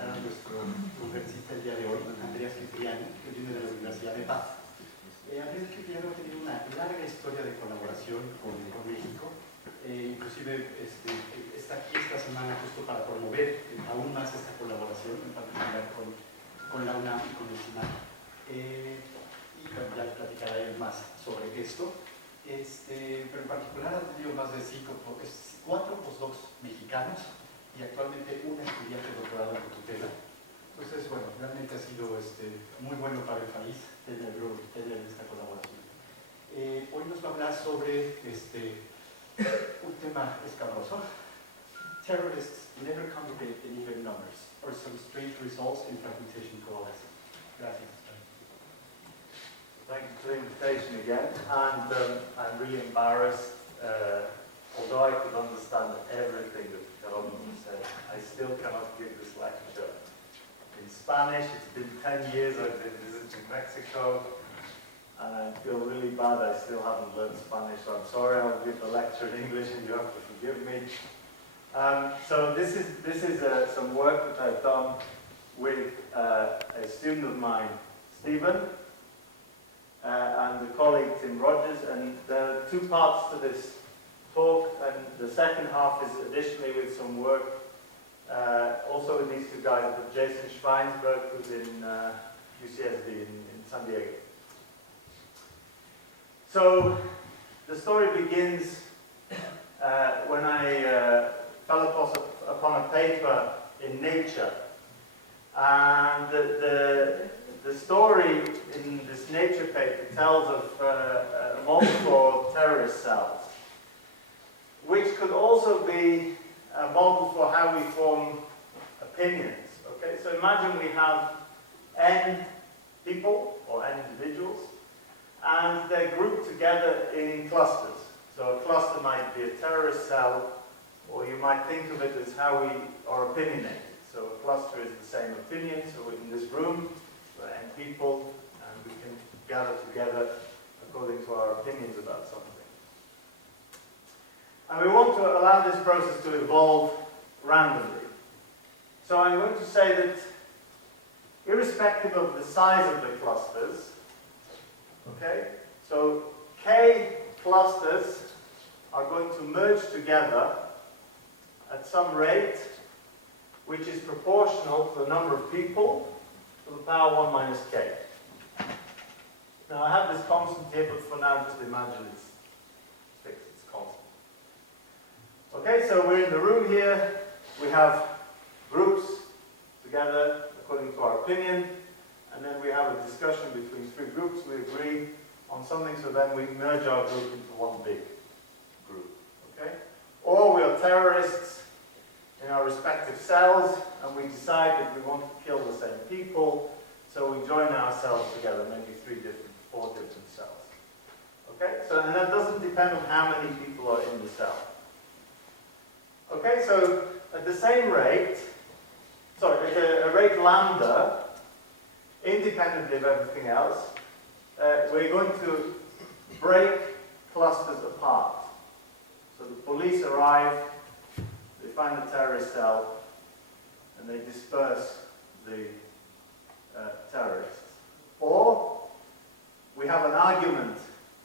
presentar a nuestro conferencista el día de hoy, Andreas Kyprianau, que viene de la Universidad de Bath. Andreas Kyprianau ha tenido una larga historia de colaboración con México. Inclusive está aquí esta semana justo para promover aún más esta colaboración, en particular con la UNAM y con el SINAC. Y ya les platicará él más sobre esto. Pero en particular ha tenido más de 4 postdocs mexicanos y actualmente una estudiante de doctorado en tutela. Entonces, bueno, realmente ha sido muy bueno para el país tener esta colaboración. Hoy nos va a hablar sobre un tema escabroso. Terrorists never congregate in even numbers, or some strange results in fragmentation coalescence. Gracias. Thank you for the invitation again, and I'm really embarrassed. Although I could understand everything that Coloquio said, I still cannot give this lecture in Spanish. It's been 10 years I've been visiting Mexico, and I feel really bad I still haven't learned Spanish, so I'm sorry I'll give the lecture in English and you have to forgive me. So this is some work that I've done with a student of mine, Stephen, and the colleague Tim Rogers, and there are 2 parts to this talk, and the second half is additionally with some work also with these 2 guys, but Jason Schweinsberg, who's in UCSD in San Diego. So the story begins when I fell upon a paper in Nature, and the story in this Nature paper tells of a model for terrorist cells, which could also be a model for how we form opinions. Okay, so imagine we have n people or n individuals, and they're grouped together in clusters. So a cluster might be a terrorist cell, or you might think of it as how we are opinionated. So a cluster is the same opinion. So in this room, there are n people, and we can gather together according to our opinions about something. And we want to allow this process to evolve randomly. So I'm going to say that irrespective of the size of the clusters, okay, so K clusters are going to merge together at some rate which is proportional to the number of people to the power 1 minus K. Now I have this constant here, but for now just imagine it's fixed, it's constant. Okay, so we're in the room here, we have groups together according to our opinion, and then we have a discussion between 3 groups, we agree on something, so then we merge our group into one big group. Okay? Or we are terrorists in our respective cells, and we decide that we want to kill the same people, so we join ourselves together, maybe 4 different cells. Okay? So, and that doesn't depend on how many people are in the cell. Okay, so at the same rate, at a rate lambda, independently of everything else, we're going to break clusters apart. So the police arrive, they find the terrorist cell, and they disperse the terrorists. Or we have an argument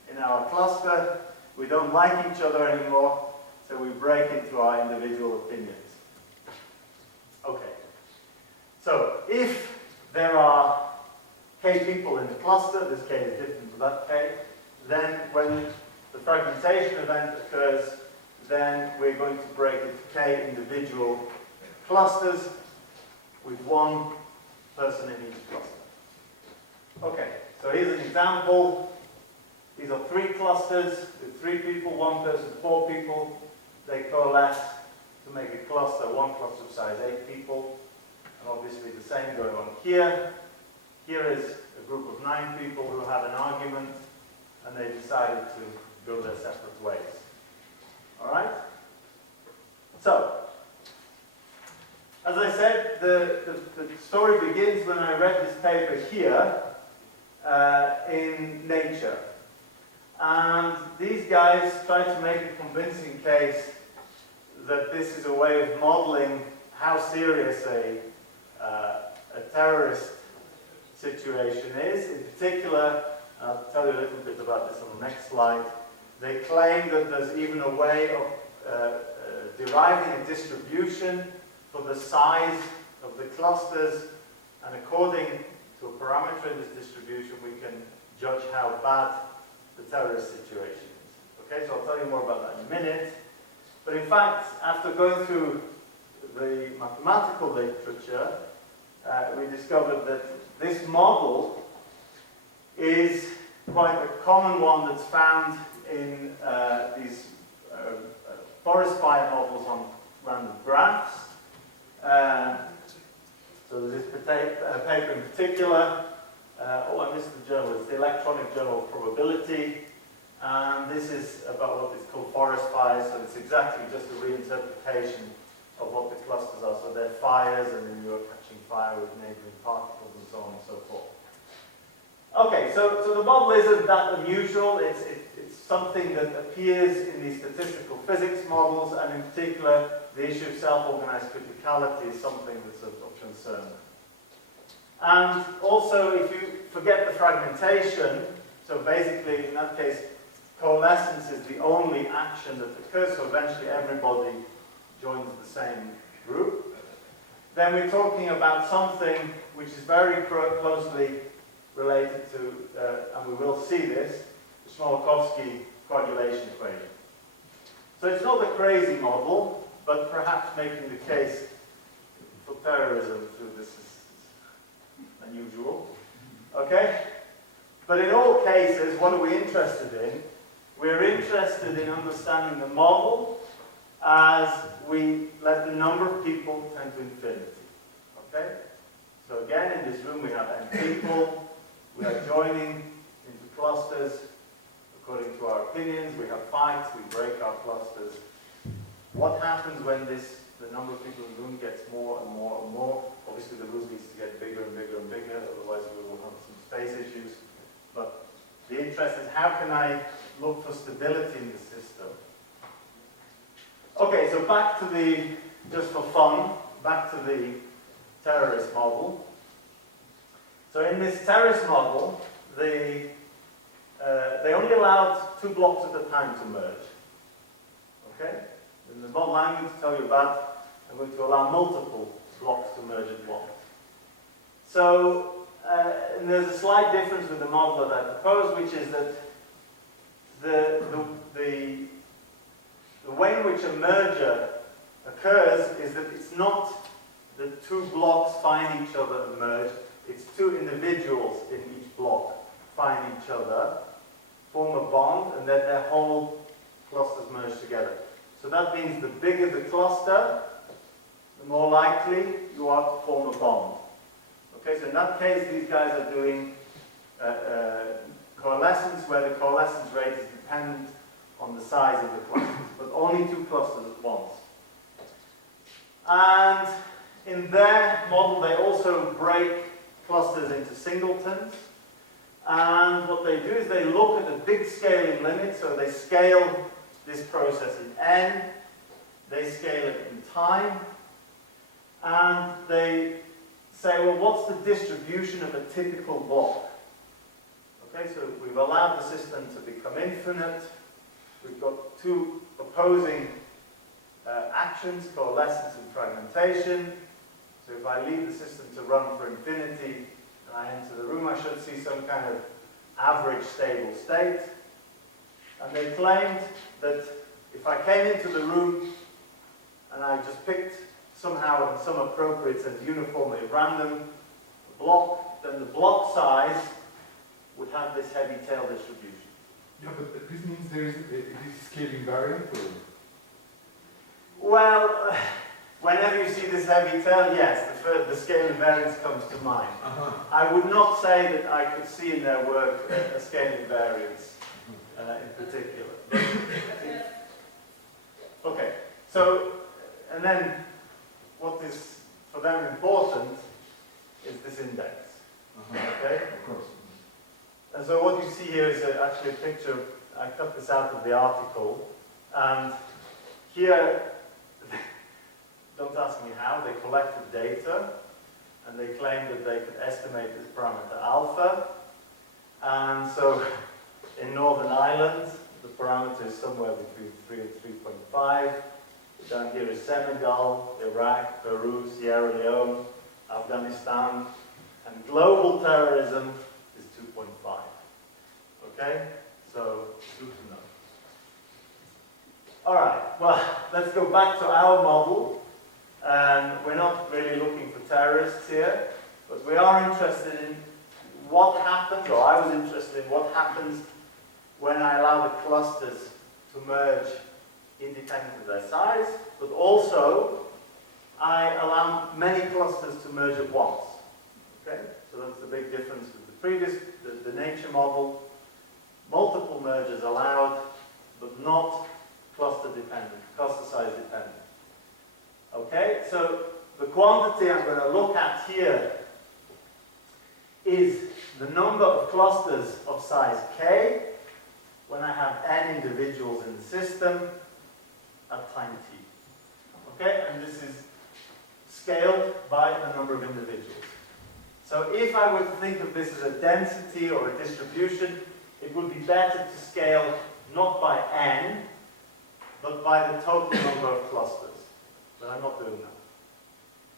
in our cluster, we don't like each other anymore, so we break into our individual opinions. Okay. So if there are K people in the cluster, this K is different to that K, then when the fragmentation event occurs, then we're going to break into K individual clusters with 1 person in each cluster. Okay, so here's an example. These are 3 clusters with 3 people, 1 person, 4 people. They coalesce to make a cluster, 1 cluster of size 8 people. And obviously the same going on here. Here is a group of 9 people who had an argument, and they decided to go their separate ways. All right? So, as I said, the story begins when I read this paper here in Nature. And these guys try to make a convincing case that this is a way of modeling how serious a a terrorist situation is. In particular, I'll tell you a little bit about this on the next slide. They claim that there's even a way of deriving a distribution for the size of the clusters, and according to a parameter in this distribution, we can judge how bad the terrorist situation is. Okay, so I'll tell you more about that in a minute. But in fact, after going through the mathematical literature, we discovered that this model is quite a common one that's found in these forest fire models on random graphs. So there's this paper in particular. I missed the journal. It's the Electronic Journal of Probability. And this is about what is called forest fires. So it's exactly just a reinterpretation of what the clusters are. So they're fires, and then you're catching fire with neighboring particles and so on and so forth. Okay, so the model isn't that unusual. It's something that appears in these statistical physics models, and in particular, the issue of self-organized criticality is something that's of concern. And also, if you forget the fragmentation, so basically, in that case, coalescence is the only action that occurs, so eventually everybody joins the same group, then we're talking about something which is very closely related to, and we will see this, the Smoluchowski coagulation equation. So it's not a crazy model, but perhaps making the case for terrorism through this is unusual. Okay? But in all cases, what are we interested in? We're interested in understanding the model as we let the number of people tend to infinity. Okay? So again, in this room we have n people. We are joining into clusters according to our opinions. We have fights. We break our clusters. What happens when the number of people in the room gets more and more and more? Obviously, the room needs to get bigger and bigger and bigger. Otherwise, we will have some space issues. But the interest is, how can I look for stability in the system? Okay, so back to just for fun, back to the terrorist model. So in this terrorist model, they only allowed 2 blocks at a time to merge. Okay? In the model I'm going to tell you about, I'm going to allow multiple blocks to merge at once. So, and there's a slight difference with the model that I propose, which is that the way in which a merger occurs is that it's not the 2 blocks find each other and merge, it's 2 individuals in each block find each other, form a bond, and then their whole clusters merge together. So that means the bigger the cluster, the more likely you are to form a bond. Okay, so in that case, these guys are doing coalescence, where the coalescence rate is dependent on the size of the clusters, but only 2 clusters at once. And in their model, they also break clusters into singletons. And what they do is they look at the big scaling limit, so they scale this process in n, they scale it in time, and they say, well, what's the distribution of a typical block? Okay, so we've allowed the system to become infinite. We've got 2 opposing actions, coalescence and fragmentation. So if I leave the system to run for infinity and I enter the room, I should see some kind of average stable state. And they claimed that if I came into the room and I just picked somehow in some appropriate sense uniformly at random block, then the block size would have this heavy tail distribution. Yeah, but this means there is a scaling variant? Well, whenever you see this heavy tail, yes, the scaling variance comes to mind. I would not say that I could see in their work a scaling variance in particular. Okay, so, and then what is for them important is this index. Okay? Of course. And so what you see here is actually a picture. I cut this out of the article, and here, don't ask me how, they collected data, and they claimed that they could estimate this parameter alpha. And so in Northern Ireland, the parameter is somewhere between 3 and 3.5. Down here is Senegal, Iraq, Peru, Sierra Leone, Afghanistan, and global terrorism is 2.5. Okay? So, good to know. Alright, well, let's go back to our model. We're not really looking for terrorists here, but we are interested in what happens, or I was interested in what happens when I allow the clusters to merge independent of their size, but also I allow many clusters to merge at once. Okay? So that's the big difference with the previous, the nature model. Multiple mergers allowed, but not cluster dependent, cluster size dependent. Okay? So the quantity I'm going to look at here is the number of clusters of size k when I have n individuals in the system at time t. Okay? And this is scaled by the number of individuals. So if I were to think of this as a density or a distribution, it would be better to scale not by n, but by the total number of clusters. But I'm not doing that.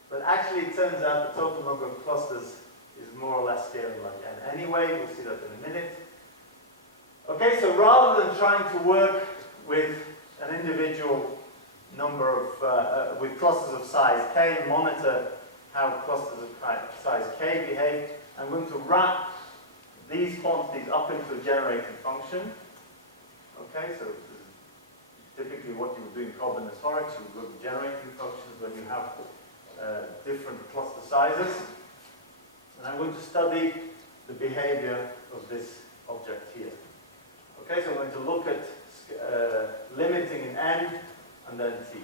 But actually it turns out the total number of clusters is more or less scaling like n anyway. We'll see that in a minute. Okay, so rather than trying to work with an individual number of, with clusters of size k and monitor how clusters of size k behave, I'm going to wrap these quantities up into a generating function. Okay, so typically what you would do in combinatorics, you would go to generating functions when you have different cluster sizes. And I'm going to study the behavior of this object here. Okay, so I'm going to look at limiting in n and then t.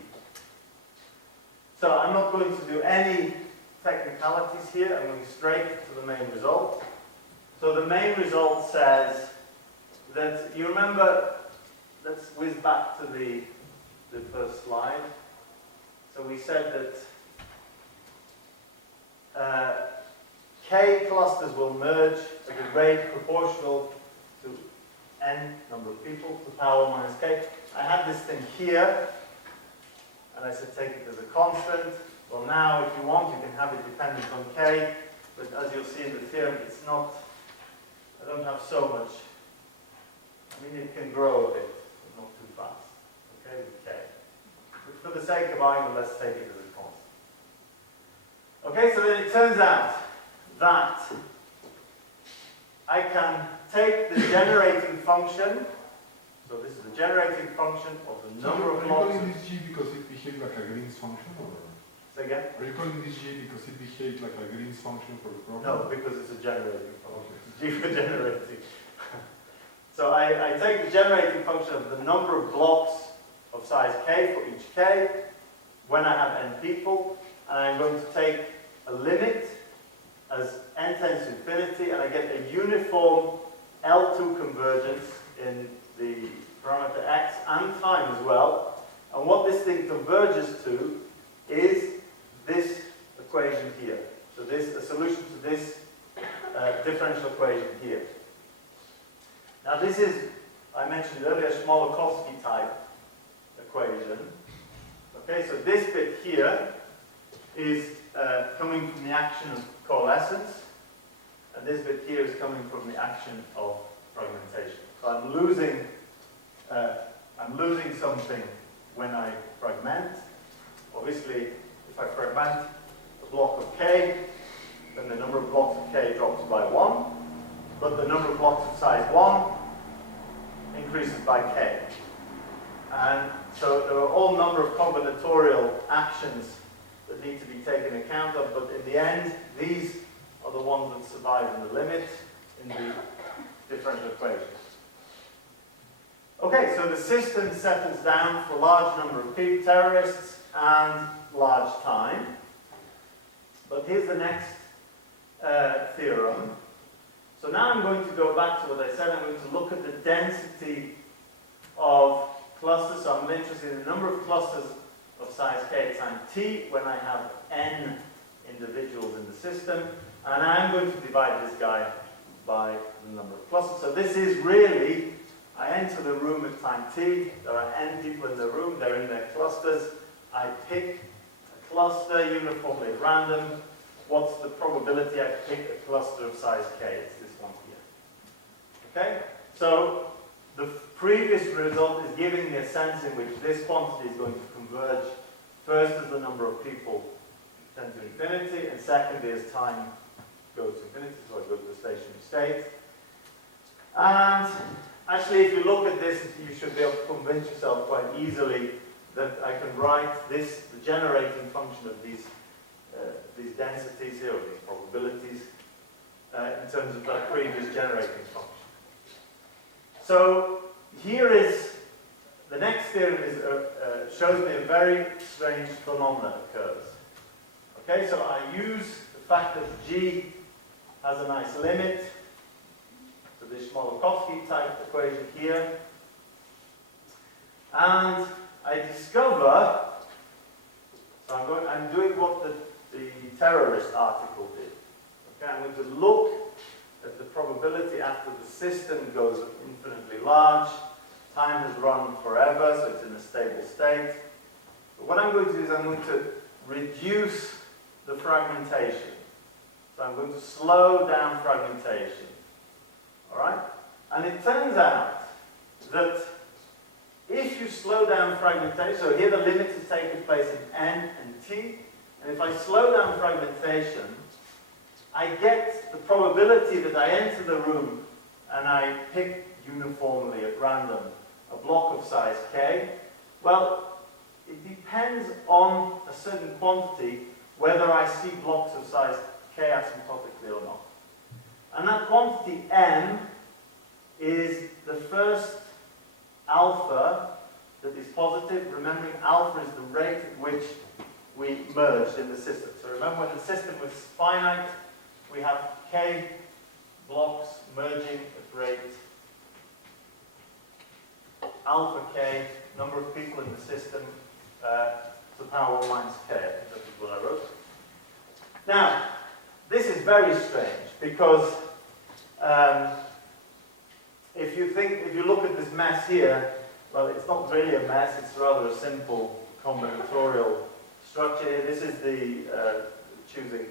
So I'm not going to do any technicalities here. I'm going straight to the main result. So the main result says that, you remember, let's whiz back to the first slide. So we said that k clusters will merge at a rate proportional to n number of people to the power minus k. I had this thing here, and I said take it as a constant. Well, now if you want, you can have it dependent on k, but as you'll see in the theorem, it's not, I don't have so much. I mean, it can grow a bit, but not too fast. Okay, with k. But for the sake of argument, let's take it as a constant. Okay, so then it turns out that I can take the generating function. So this is the generating function of the number of blocks. Are you calling this g because it behaves like a Green's function? Or? Say again? Are you calling this g because it behaves like a Green's function for the problem? No, because it's a generating function. Okay. G for generating. So I take the generating function of the number of blocks of size k for each k when I have n people, and I'm going to take a limit as n tends to infinity, and I get a uniform L2 convergence in the parameter x and time as well. And what this thing converges to is this equation here. So this, a solution to this differential equation here. Now this is, I mentioned earlier, Smolakowski type equation. Okay, so this bit here is coming from the action of coalescence, and this bit here is coming from the action of fragmentation. So I'm losing something when I fragment. Obviously, if I fragment a block of k, then the number of blocks of k drops by 1, but the number of blocks of size 1 increases by k. And so there are all number of combinatorial actions that need to be taken account of, but in the end, these are the ones that survive in the limit in the differential equation. Okay, so the system settles down for a large number of terrorists and large time. But here's the next theorem. So now I'm going to go back to what I said. I'm going to look at the density of clusters. So I'm interested in the number of clusters of size k times t when I have n individuals in the system, and I'm going to divide this guy by the number of clusters. So this is really, I enter the room at time t, there are n people in the room, they're in their clusters, I pick a cluster uniformly at random. What's the probability I pick a cluster of size k? It's this one here. Okay? So the previous result is giving me a sense in which this quantity is going to converge first as the number of people tend to infinity, and secondly as time goes to infinity, so I go to the stationary state. And actually, if you look at this, you should be able to convince yourself quite easily that I can write this, the generating function of these densities here, or these probabilities, in terms of that previous generating function. So here is, the next theorem is, shows me a very strange phenomenon occurs. Okay, so I use the fact that G has a nice limit to this Smoluchowski type equation here, and I discover, so I'm doing what the terrorist article did. Okay, I'm going to look at the probability after the system goes infinitely large, time has run forever, so it's in a stable state. But what I'm going to do is I'm going to reduce the fragmentation. So I'm going to slow down fragmentation. Alright? And it turns out that if you slow down fragmentation, so here the limit is taking place in n and t, and if I slow down fragmentation, I get the probability that I enter the room and I pick uniformly at random a block of size k. Well, it depends on a certain quantity whether I see blocks of size k asymptotically or not. And that quantity m is the first alpha that is positive. Remembering alpha is the rate at which we merged in the system. So remember, when the system was finite, we have k blocks merging at rate alpha k, number of people in the system, to the power 1 minus k. I think that is what I wrote. Now, this is very strange because if you look at this mess here, well, it's not really a mess, it's rather a simple combinatorial structure here. This is the choosing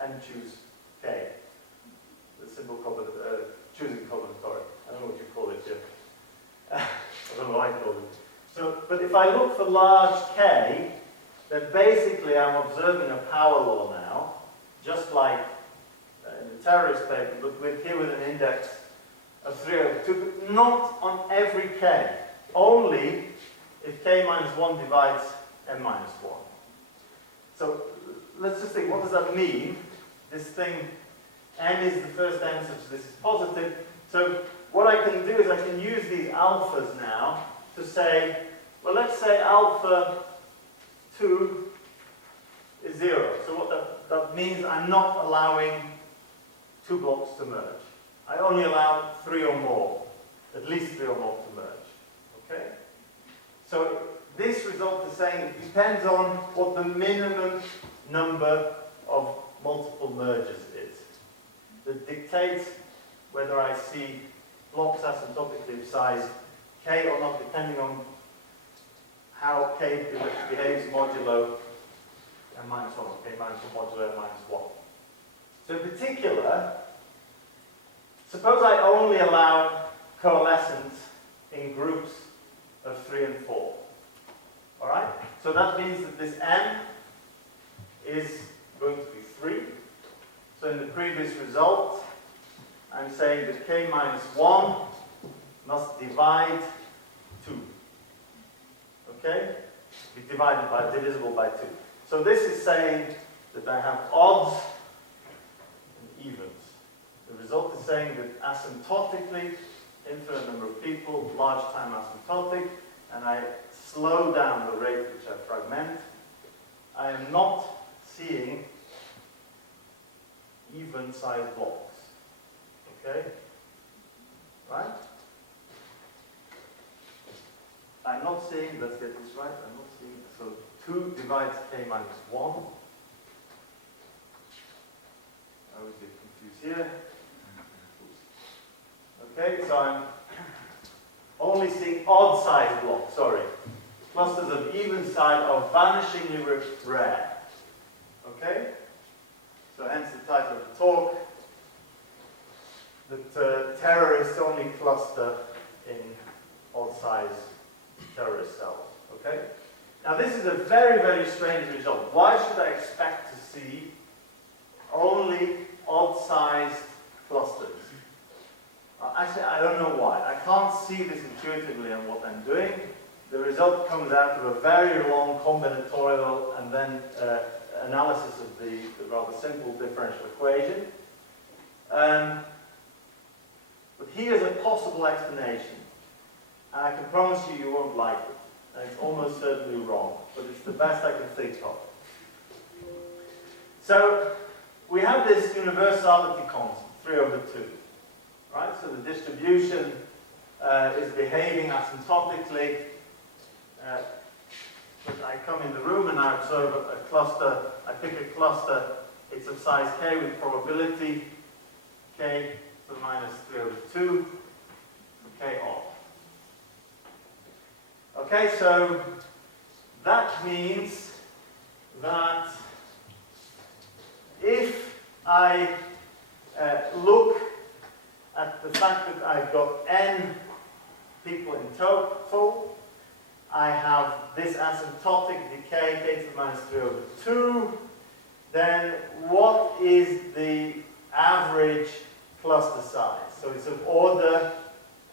n choose k, the simple choosing combinatorial. I don't know what you call it, Jim. I don't know what I call it. So, but if I look for large k, then basically I'm observing a power law now, just like in the terrorist paper, but here with an index of 3 over 2, but not on every k, only if k minus 1 divides n minus 1. So let's just think, what does that mean? This thing, n is the first n such this is positive. So what I can do is I can use these alphas now to say, well, let's say alpha 2 is 0. So what that means, I'm not allowing 2 blocks to merge. I only allow 3 or more, at least 3 or more to merge. Okay? So this result is saying it depends on what the minimum number of multiple mergers is. That dictates whether I see blocks asymptotically of size k or not, depending on how k behaves modulo n minus 1, or k minus 1 modulo n minus 1. So in particular, suppose I only allow coalescence in groups of 3 and 4. Alright? So that means that this n is going to be 3. So in the previous result, I'm saying that k minus 1 must divide 2. Okay? Be divisible by 2. So this is saying that I have odds and evens. The result is saying that asymptotically, infinite number of people, large time asymptotic, and I slow down the rate which I fragment. I am not seeing even size blocks. Okay? Right? I'm not seeing, let's get this right, I'm not seeing, so 2 divides k minus 1. I was a bit confused here. Okay, so I'm only seeing odd size blocks, sorry. Clusters of even size are vanishingly rare. Okay? So hence the title of the talk, that terrorists only cluster in odd size terrorist cells. Okay? Now this is a very, very strange result. Why should I expect to see only odd-sized clusters? Actually, I don't know why. I can't see this intuitively on what I'm doing. The result comes out of a very long combinatorial and then analysis of the rather simple differential equation. But here's a possible explanation. And I can promise you, you won't like it. And it's almost certainly wrong, but it's the best I can think of. So, we have this universality constant, 3 over 2. Right? So the distribution is behaving asymptotically. But I come in the room and I observe a cluster, I pick a cluster, it's of size k with probability k to the minus 3 over 2, k off. Okay, so that means that if I look at the fact that I've got n people in total, I have this asymptotic decay k to the minus 3 over 2, then what is the average cluster size? So it's of order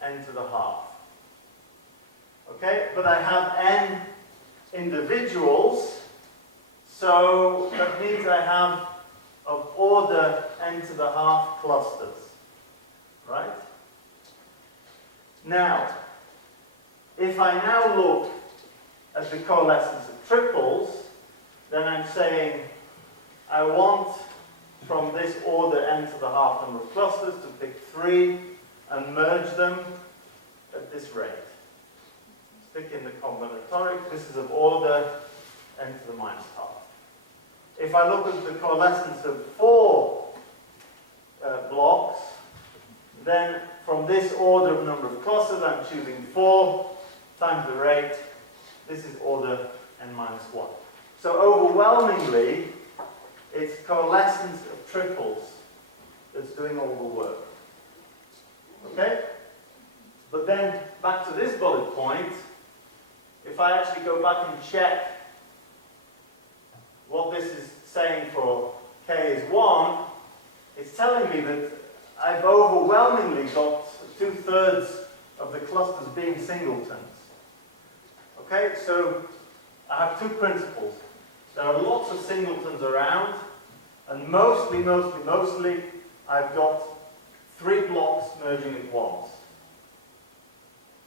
n to the half. Okay, but I have n individuals, so that means I have of order n to the half clusters. Right? Now, if I now look at the coalescence of triples, then I'm saying I want from this order n to the half number of clusters to pick 3 and merge them at this rate. Stick in the combinatoric, this is of order n to the minus half. If I look at the coalescence of 4 blocks, then from this order of number of clusters, I'm choosing 4 times the rate. This is order n minus 1. So overwhelmingly, it's coalescence of triples that's doing all the work. Okay? But then, back to this bullet point, if I actually go back and check what this is saying for k is 1, it's telling me that I've overwhelmingly got 2/3 of the clusters being singletons. Okay, so I have 2 principles. There are lots of singletons around, and mostly, I've got 3 blocks merging at once.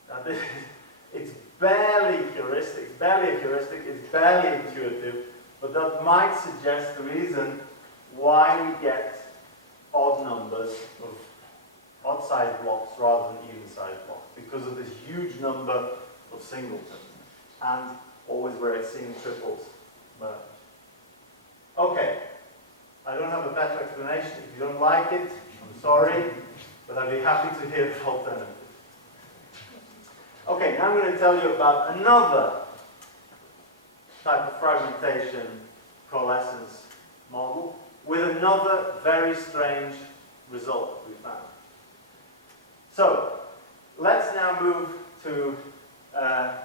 Now this it's barely heuristic, it's barely intuitive, but that might suggest the reason why we get odd numbers of odd-sized blocks rather than even-sized blocks, because of this huge number of singletons, and always where it's seeing triples merge. Okay, I don't have a better explanation. If you don't like it, I'm sorry, but I'd be happy to hear the alternative. Okay, now I'm going to tell you about another type of fragmentation coalescence model with another very strange result we found. So, let's now move to a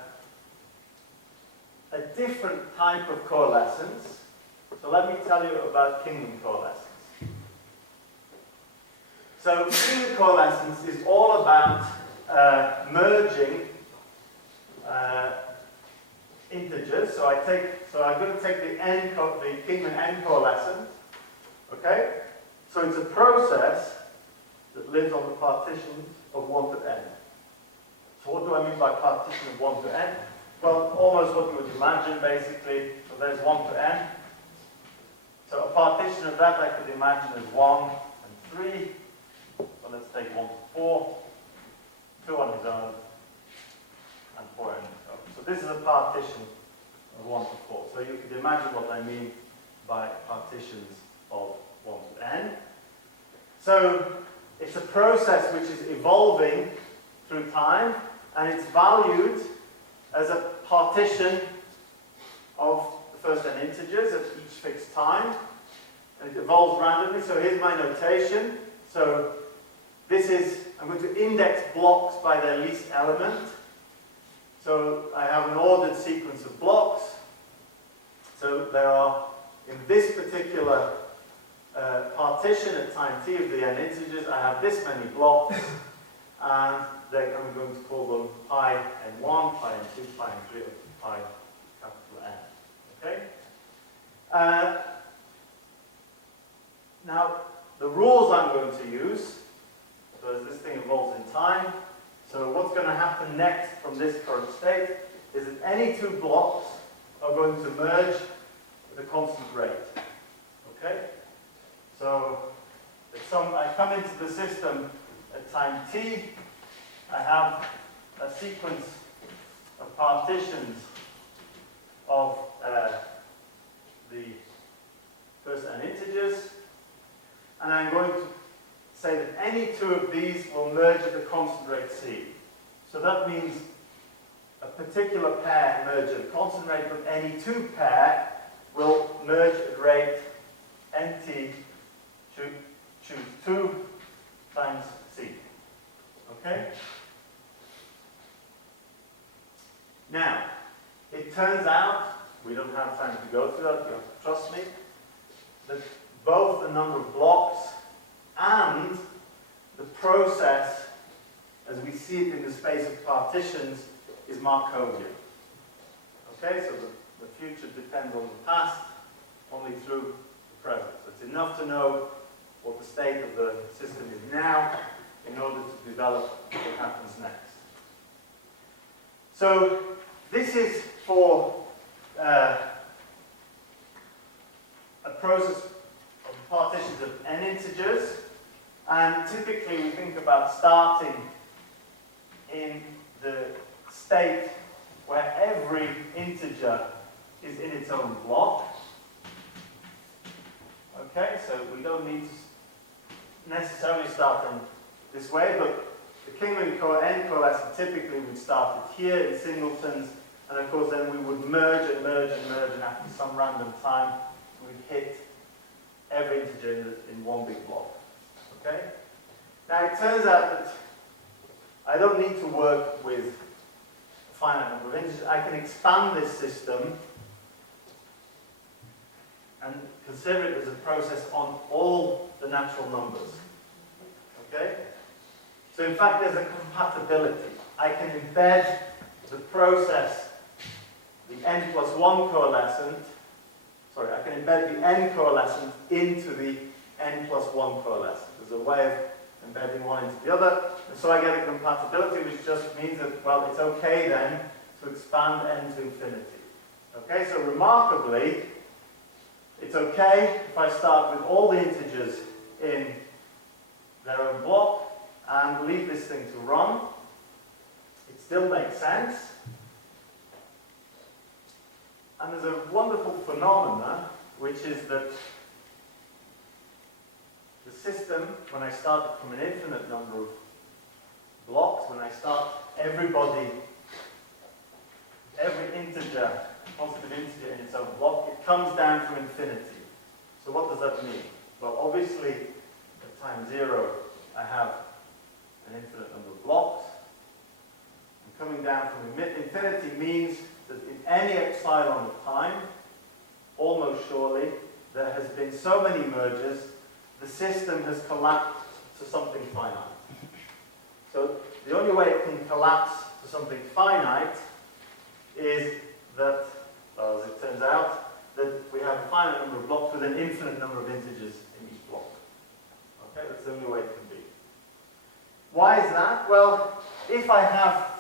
different type of coalescence. So let me tell you about kingdom coalescence. So kingdom coalescence is all about merging integers. So I'm going to take the Kingman n coalescence. Okay? So it's a process that lives on the partitions of 1 to n. So what do I mean by partition of 1 to n? Well, almost what you would imagine, basically. So there's 1 to n. So a partition of that I could imagine as 1 and 3. So let's take 1 to 4. 2 on his own, and 4 on his own. So this is a partition of 1 to 4. So you can imagine what I mean by partitions of 1 to n. So it's a process which is evolving through time, and it's valued as a partition of the first n integers at each fixed time. And it evolves randomly. So here's my notation. So this is, I'm going to index blocks by their least element. So I have an ordered sequence of blocks. So there are, in this particular partition at time t of the n integers, I have this many blocks, and I'm going to call them pi n1, pi n2, pi n3, or pi capital N. Okay? Now, the rules I'm going to use, so as this thing evolves in time, so what's going to happen next from this current state is that any two blocks are going to merge with a constant rate. Okay? So, I come into the system at time t, I have a sequence of partitions of the first n integers, and I'm going to say that any two of these will merge at the constant rate c. So that means a particular pair merge at a constant rate, but any two pair will merge at rate nt choose 2 times c. Okay? Now, it turns out, we don't have time to go through that, you have to trust me, that both the number of blocks and the process, as we see it in the space of partitions, is Markovian. Okay, so the future depends on the past, only through the present. So it's enough to know what the state of the system is now in order to develop what happens next. So this is for a process of partitions of n integers, and typically we think about starting in the state where every integer is in its own block. Okay, so we don't need to necessarily start in this way, but the Kingman n coalescence typically would start it here in singletons, and of course then we would merge and merge and merge, and after some random time we'd hit every integer in one big block. Okay? Now it turns out that I don't need to work with a finite number of integers. I can expand this system and consider it as a process on all the natural numbers. Okay? So in fact there's a compatibility. I can embed the process, the n plus 1 coalescent, I can embed the n coalescent into the n plus 1 coalescent. There's a way of embedding one into the other, and so I get a compatibility, which just means that, well, it's okay then to expand n to infinity. Okay, so remarkably, it's okay if I start with all the integers in their own block and leave this thing to run. It still makes sense. And there's a wonderful phenomena, which is that the system, when I start it from an infinite number of blocks, when I start every integer, positive integer in its own block, it comes down to infinity. So what does that mean? Well, obviously, at time 0, I have an infinite number of blocks. And coming down from infinity means that in any epsilon of time, almost surely, there has been so many mergers, the system has collapsed to something finite. So the only way it can collapse to something finite is that, well, as it turns out, that we have a finite number of blocks with an infinite number of integers in each block. Okay, that's the only way it can be. Why is that? Well, if I have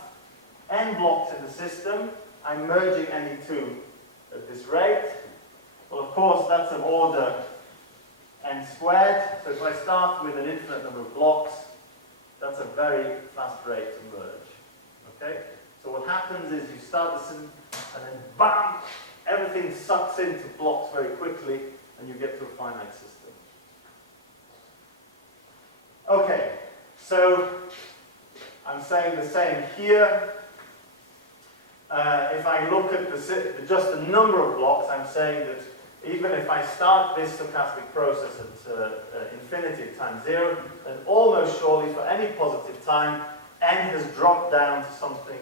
n blocks in the system, I'm merging any two at this rate. Well, of course, that's of order n squared. So if I start with an infinite number of blocks, that's a very fast rate to merge. Okay? So what happens is you start the system, and then bam, everything sucks into blocks very quickly, and you get to a finite system. Okay, so I'm saying the same here. If I look at just the number of blocks, I'm saying that even if I start this stochastic process at infinity at time 0, then almost surely for any positive time, n has dropped down to something